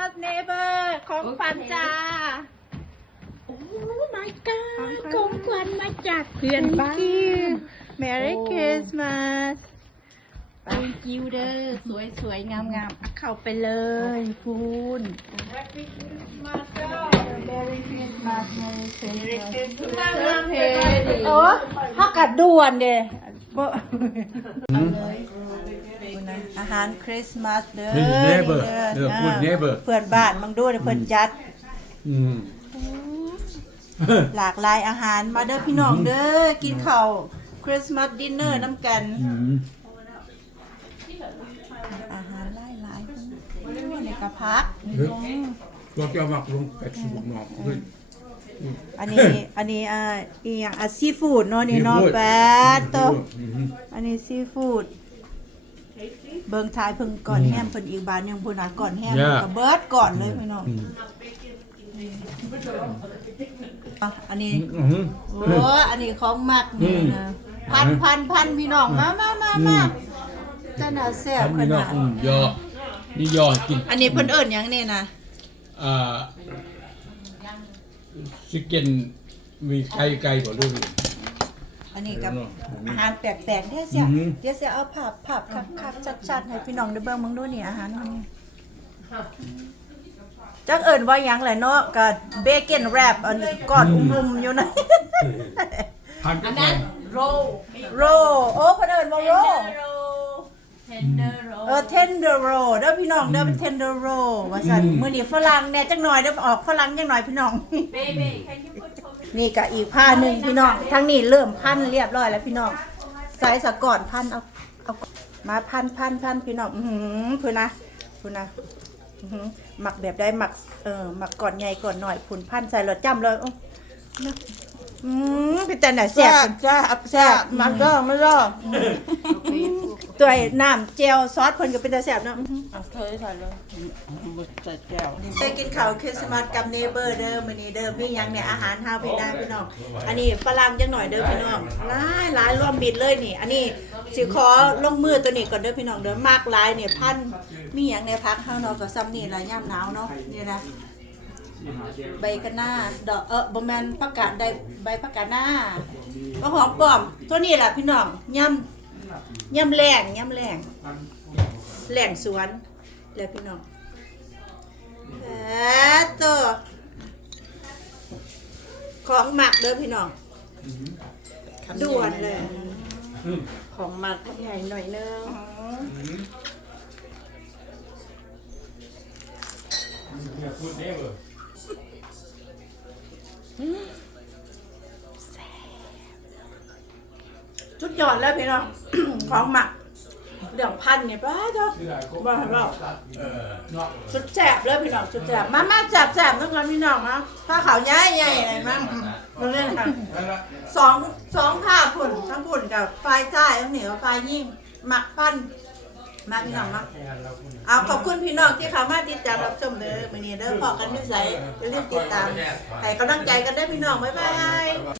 Christmas neighbor ของขวัญจ้า โอ้ my god ของขวัญมาจากเพื่อนบ้าน Merry โอ้ Christmas thank you เด้อสวยสวยงามงามๆเข้าไปเลยคุณ Merry Christmas Merry Christmas Merry Christmas มาเเพลโอ้ถ้ากัดด่วนเด้บ่อา หารคริสต์มาสเด้อ His neighbor เด้อ the good neighbor เพื่อนบ้านมึงดูเด้อเพื่อนจัด อืม หลากหลายอาหารมาเด้อพี่น้องเด้อ กินข้าวคริสต์มาสดินเนอร์น้ำกัน อืมอาหารหลายหลายๆในกระพักก็จะวักลงแปดสิบนอกเลยอันนี้ อันนี้อ่าอีหยังอะซีฟู้ดเนาะนี่เนาะ Seafood แปดตัวอืมอันนี้ซีฟู้ด เบิ่งทายเพิ่งก่อนแฮมเพิ่นอีกบานหนึงพุ่นน่ะก่อนแฮม Yeah ก็เบิดก่อนเลยพี่น้องอืมอะอันนี้อืมโอ้อันนี้ของมักนี่นะพันพันพันพี่น้องมามามามาจะน่าแซ่บทำขนี่เนาะนาดอืมยอนี่ยอกินอันนี้เพิ่นเอิ้นหยังนี่นะอ่าชิคเก้นมีไก่ไก่บ่รู้ดิ อันนี้กับเนาะอาหารแปลกๆเดี๋ยวเสียอือหือเดี๋ยวเสียเอาภาพภาพคักคักชัดๆให้พี่น้องได้เบิ่งมึงดูนี่อาหารมันนี่จักเอิ้นว่าหยังแหละเนาะก็เบเกนแรปอันนี้ก้อนอุ้มๆอยู่นะ พันกันไปโรโรโอ้เพิ่นเอิ้นว่าโร เทนเดอร์โรเออ tender roll เด้อพี่น้องเด้อเป็น tender roll ว่าซั่นมื้อนี้ฝรั่งแหน่จักหน่อยเด้อออกฝรั่งจักหน่อยพี่น้อง เบเบ้ can you put tomato นี่ก็อีกผ้าหนึ่งพี่น้องทั้งนี้เริ่มพันเรียบร้อยแล้วพี่น้องใส่สะก่อนพันเอาเอามาพันพันพันพี่น้องอือหือพูนนะพูนนะอื้อหือหมักแบบได้หมักเออหมักก่อนใหญ่ก่อนหน่อยพูนพันใส่รถจ้ำเลยอุ๊ยนะอืมพี่จันน่ะแซ่บจ้าแซ่บมาเด้อมาเด้อ ตัวน้ำเจลซอสเพิ่นก็เป็นแต่แซ่บเนาะอื้อหือเอาเธอใส่เลยบุใส่แก้วไปกินข้าวคริสต์มาสกับเนเบอร์เด้อมื้อนี้เด้อมีหยังเนี่ยอาหารเฮาพี่ได้พี่น้อง อันนี้ฝรั่งจังหน่อยเด้อพี่น้องหลายหลายรวมมิดเลยนี่ อันนี้สิขอลงมือตัวนี้ก่อนเด้อพี่น้องเด้อมากหลายเนี่ยพันมีหยังในพักเฮาเนาะก็ซ้ำนี่ล่ะยามหนาวเนาะนี่นะ ใบกะหน้าดอกเออบ่แม่นผักกาดได้ใบผักกาดหน้าก็หอมป้อมตัวนี้ล่ะพี่น้องยำ ยำแรงยำแรงแรงสวนแล้วพี่น้องแอะตัวของหมักเด้อพี่น้องด่วนเลย ของหมักใหญ่หน่อยนึง good neighbor ชุด ยอดแล้วพี่น้อง ของหมักเรื่องพันเนี่ยป้าเจ้าบ้าเปล่าเออเนาะชุดแสบเลยพี่น้องชุดแสบมามาแสบแสบนั่งกันพี่น้องมาผ้าขาวใหญ่ใหญ่อะไรมั่งตรงนี้ค่ะสองสองผ้าผุ่นทั้งผุ่นกับไฟใต้ทั้งเหนือไฟยิ่งหมักพันมาพี่น้องมาเอาขอบคุณพี่น้องที่เข้ามาติดตามรับชมเด้อมื้อนี้เด้อพอกันนิสัยอย่าลืมติดตามให้กำลังใจกันเด้อพี่น้องบ๊ายบาย